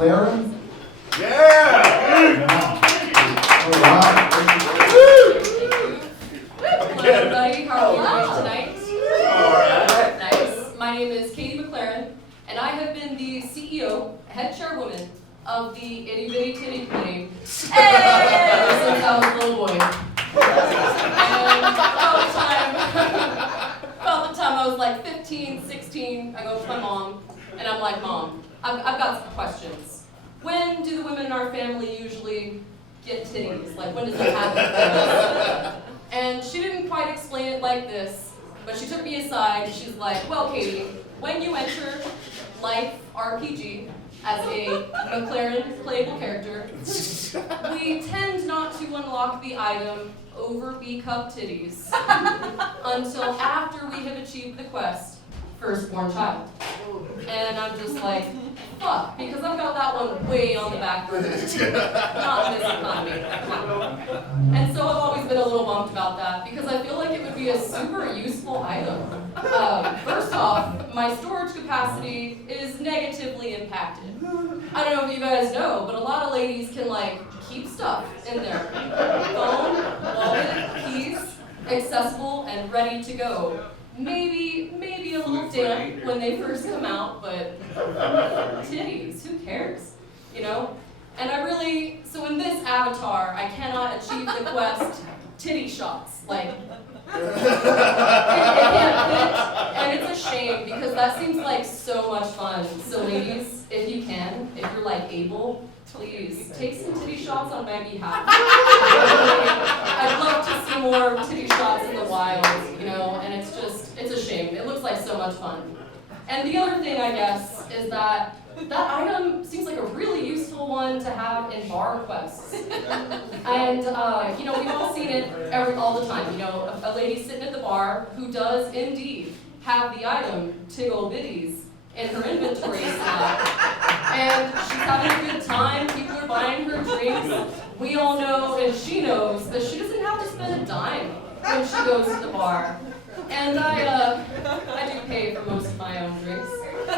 McClaren. Yeah! All right. Hello everybody, how are you doing tonight? Alright. Nice. My name is Katie McClaren, and I have been the CEO, head chairwoman, of the Itty Bitty Titty Committee ever since I was a little boy. And about the time I was like 15, 16, I go to my mom, and I'm like, Mom, I've got some questions. When do the women in our family usually get titties? Like, when does it happen for us? And she didn't quite explain it like this, but she took me aside and she's like, well, Katie, when you enter Life RPG as a McClaren playable character, we tend not to unlock the item over B-cup titties until after we have achieved the quest, firstborn child. And I'm just like, fuck, because I've got that one way on the back burner. Not in this economy. And so I've always been a little bummed about that because I feel like it would be a super useful item. First off, my storage capacity is negatively impacted. I don't know if you guys know, but a lot of ladies can like keep stuff in there. Phone, wallet, keys, accessible and ready to go. Maybe a little damp when they first come out, but titties, who cares, you know? And so in this avatar, I cannot achieve the quest titty shots, like, it can't fit, and it's a shame because that seems like so much fun. So ladies, if you can, if you're like able, please take some titty shots on my behalf. I'd love to see more titty shots in the wild, you know, and it's a shame. It looks like so much fun. And the other thing, I guess, is that item seems like a really useful one to have in bar quests. And, you know, we've all seen it all the time. You know, a lady sitting at the bar who does indeed have the item Tiggle Bitties in her inventory slot. And she's having a good time, people are buying her drinks. We all know, and she knows, that she doesn't have to spend a dime when she goes to the bar. And I do pay for most of my own drinks. It's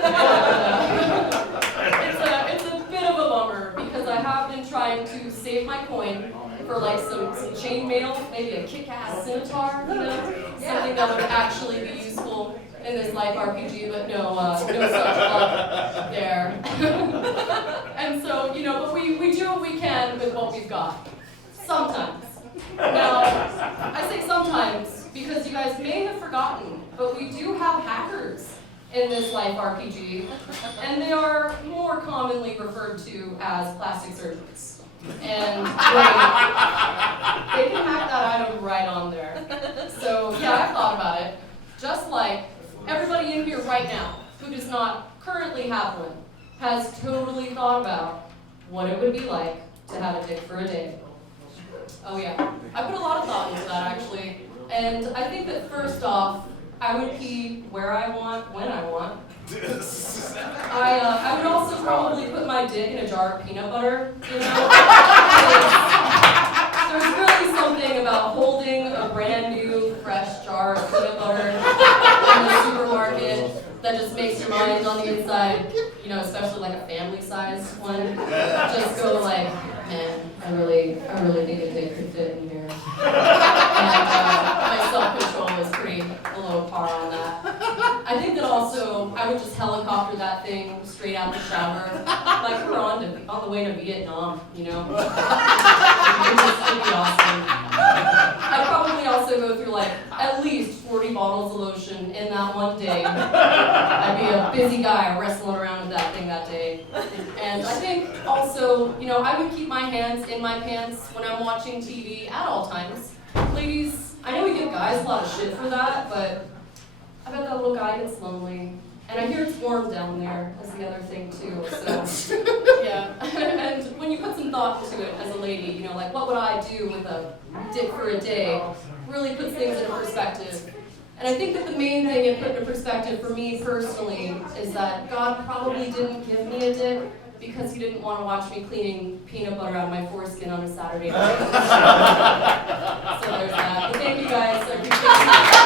a bit of a bummer because I have been trying to save my coin for like some chainmail, maybe a kick-ass scimitar, you know, something that would actually be useful in this life RPG, but no such luck there. And so, you know, but we do what we can with what we've got. Sometimes. Now, I say sometimes because you guys may have forgotten, but we do have hackers in this life RPG, and they are more commonly referred to as plastic surgeons. And they can hack that item right on there. So yeah, I've thought about it. Just like everybody in here right now who does not currently have one has totally thought about what it would be like to have a dick for a day. Oh yeah, I put a lot of thought into that actually. And I think that first off, I would pee where I want, when I want. I would also probably put my dick in a jar of peanut butter, you know? There's really something about holding a brand new, fresh jar of peanut butter in the supermarket that just makes your mind on the inside, you know, especially like a family-sized one, just go like, man, I really think a dick could fit in here. And my self-control is pretty below par on that. I think that also, I would just helicopter that thing straight out the shower, like we're on the way to Vietnam, you know? It'd be awesome. I'd probably also go through like at least 40 bottles of lotion in that one day. I'd be a busy guy wrestling around with that thing that day. And I think also, you know, I would keep my hands in my pants when I'm watching TV at all times. Ladies, I know we give guys a lot of shit for that, but I bet that little guy gets lonely. And I hear it's warm down there, as the other thing too, so, yeah. And when you put some thought into it as a lady, you know, like what would I do with a dick for a day, really puts things into perspective. And I think that the main thing it put into perspective for me personally is that God probably didn't give me a dick because he didn't want to watch me cleaning peanut butter out of my foreskin on a Saturday night. So there's that. But thank you guys, I appreciate it.